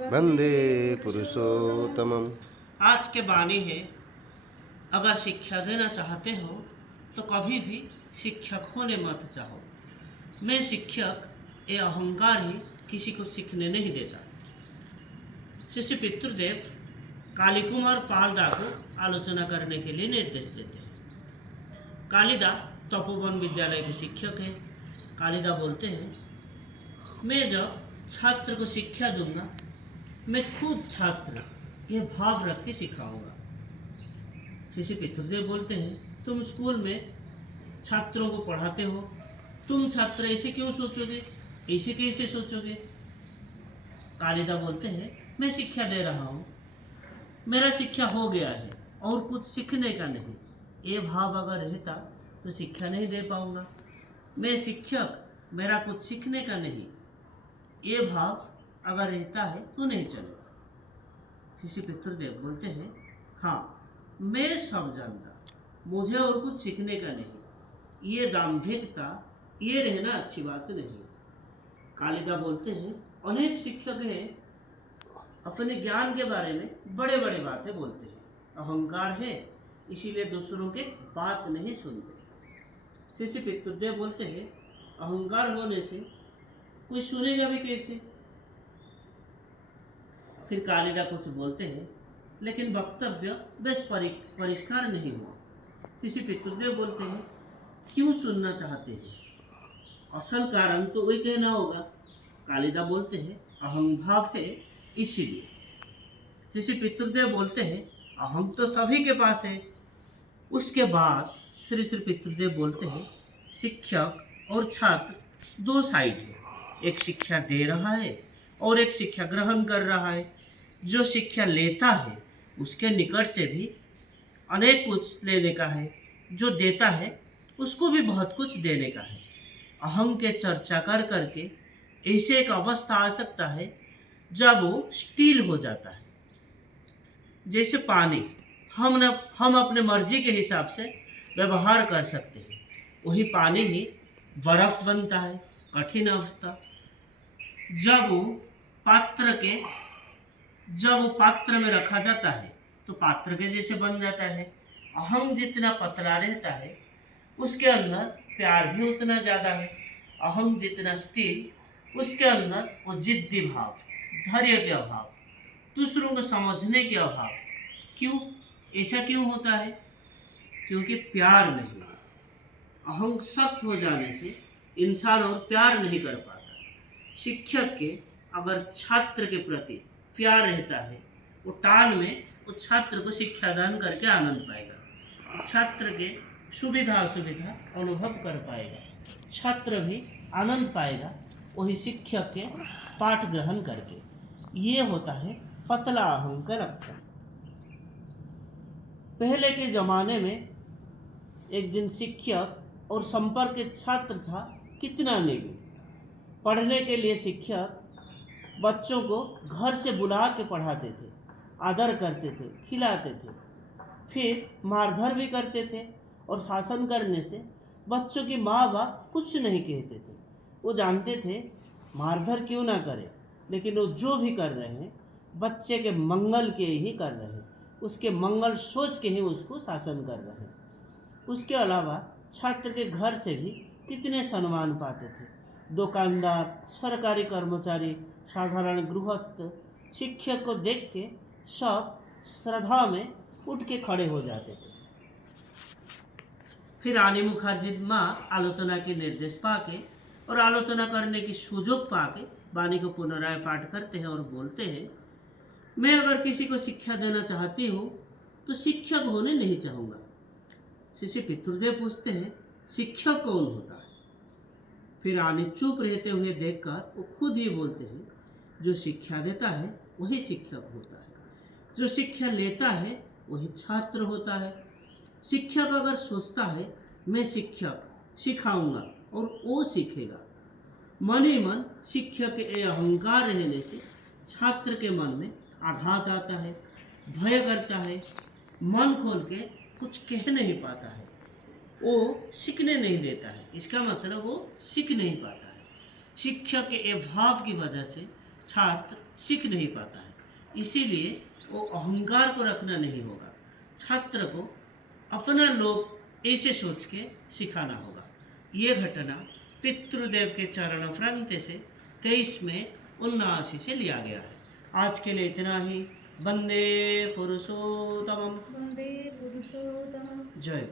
वंदे पुरुषोत्तमम्। आज के वाणी है, अगर शिक्षा देना चाहते हो तो कभी भी शिक्षक होने मत चाहो। मैं शिक्षक ये अहंकार ही किसी को सीखने नहीं देता। शिष्य पितृदेव कालीकुमार पालदा को आलोचना करने के लिए निर्देश देते हैं। कालिदा तपोवन विद्यालय के शिक्षक हैं। कालिदा बोलते हैं, मैं जब छात्र को शिक्षा दूंगा, मैं खुद छात्र ये भाव रख के सिखाऊंगा। शिष्य पितृदेव बोलते हैं, तुम स्कूल में छात्रों को पढ़ाते हो, तुम छात्र ऐसे क्यों सोचोगे, ऐसे कैसे सोचोगे। कालिदा बोलते हैं, मैं शिक्षा दे रहा हूँ, मेरा शिक्षा हो गया है और कुछ सीखने का नहीं। ये भाव अगर रहता तो शिक्षा नहीं दे पाऊंगा। मैं शिक्षक, मेरा कुछ सीखने का नहीं, ये भाव अगर रहता है तो नहीं चलेगा। शिष्य पितृदेव बोलते हैं, हाँ मैं सब जानता, मुझे और कुछ सीखने का नहीं, ये दाम्भिकता, ये रहना अच्छी बात नहीं। कालिदा बोलते हैं, अनेक शिक्षक हैं, अपने ज्ञान के बारे में बड़े बड़े बातें बोलते हैं, अहंकार है इसीलिए दूसरों के बात नहीं सुनते। शिष्य पितृदेव बोलते हैं, अहंकार होने से कोई सुनेगा भी कैसे। फिर कालिदा कुछ बोलते हैं, लेकिन वक्तव्य बेस परिष्कार नहीं हुआ। शिष्य पितृदेव बोलते हैं, क्यों सुनना चाहते हैं, असल कारण तो वही कहना होगा। कालिदा बोलते हैं, अहंभाव है इसीलिए। शिष्य पितृदेव बोलते हैं, अहम तो सभी के पास है। उसके बाद श्री श्री पितृदेव बोलते हैं, शिक्षक और छात्र दो साइड है, एक शिक्षा दे रहा है और एक शिक्षा ग्रहण कर रहा है। जो शिक्षा लेता है उसके निकट से भी अनेक कुछ लेने का है, जो देता है उसको भी बहुत कुछ देने का है। अहम के चर्चा कर करके ऐसे एक अवस्था आ सकता है जब वो स्टील हो जाता है। जैसे पानी हम अपने मर्जी के हिसाब से व्यवहार कर सकते हैं, वही पानी ही बर्फ बनता है। कठिन अवस्था जब वो पात्र में रखा जाता है तो पात्र के जैसे बन जाता है। अहम जितना पतला रहता है उसके अंदर प्यार भी उतना ज़्यादा है। अहम जितना स्टील उसके अंदर वो जिद्दी भाव, धैर्य के अभाव, दूसरों को समझने के अभाव। क्यों ऐसा क्यों होता है? क्योंकि प्यार नहीं है। अहम सख्त हो जाने से इंसान और प्यार नहीं कर पाता। शिक्षक के अगर छात्र के प्रति प्यार रहता है, वो टाल में वो छात्र को शिक्षादान करके आनंद पाएगा, छात्र के सुविधा असुविधा अनुभव कर पाएगा, छात्र भी आनंद पाएगा वही शिक्षक के पाठ ग्रहण करके। ये होता है पतला अहम का लक्षण। पहले के जमाने में एक दिन शिक्षक और संपर्क के छात्र था, कितना निगुण। पढ़ने के लिए शिक्षक बच्चों को घर से बुला के पढ़ाते थे, आदर करते थे, खिलाते थे, फिर मारधर भी करते थे और शासन करने से बच्चों की माँ बाप कुछ नहीं कहते थे। वो जानते थे मारधर क्यों ना करे, लेकिन वो जो भी कर रहे हैं बच्चे के मंगल के ही कर रहे हैं, उसके मंगल सोच के ही उसको शासन कर रहे हैं। उसके अलावा छात्र के घर से भी कितने सम्मान पाते थे। दुकानदार, सरकारी कर्मचारी, साधारण गृहस्थ शिक्षक को देख के सब श्रद्धा में उठ के खड़े हो जाते थे। फिर रानी मुखर्जी माँ आलोचना के निर्देश पाके और आलोचना करने की सुजोग पाके वाणी को पुनराय पाठ करते हैं और बोलते हैं, मैं अगर किसी को शिक्षा देना चाहती हूँ तो शिक्षक होने नहीं चाहूँगा। शिष्य पितृदेव पूछते हैं, शिक्षक कौन होता है? फिर रानी चुप रहते हुए देखकर वो खुद ही बोलते हैं, जो शिक्षा देता है वही शिक्षक होता है, जो शिक्षा लेता है वही छात्र होता है। शिक्षक अगर सोचता है मैं शिक्षक सिखाऊंगा और वो सीखेगा, मन ही मन शिक्षक के अहंकार रहने से छात्र के मन में आघात आता है, भय करता है, मन खोल के कुछ कह नहीं पाता है, वो सीखने नहीं देता है। इसका मतलब वो सीख नहीं पाता है। शिक्षक के भाव की वजह से छात्र सीख नहीं पाता है। इसीलिए वो अहंकार को रखना नहीं होगा, छात्र को अपना लोग ऐसे सोच के सिखाना होगा। ये घटना पितृदेव के चरण फ्रंते से 23 में 79 से लिया गया है। आज के लिए इतना ही। वंदे पुरुषोत्तमम। वन्दे पुरुषोत्तमम्। जय।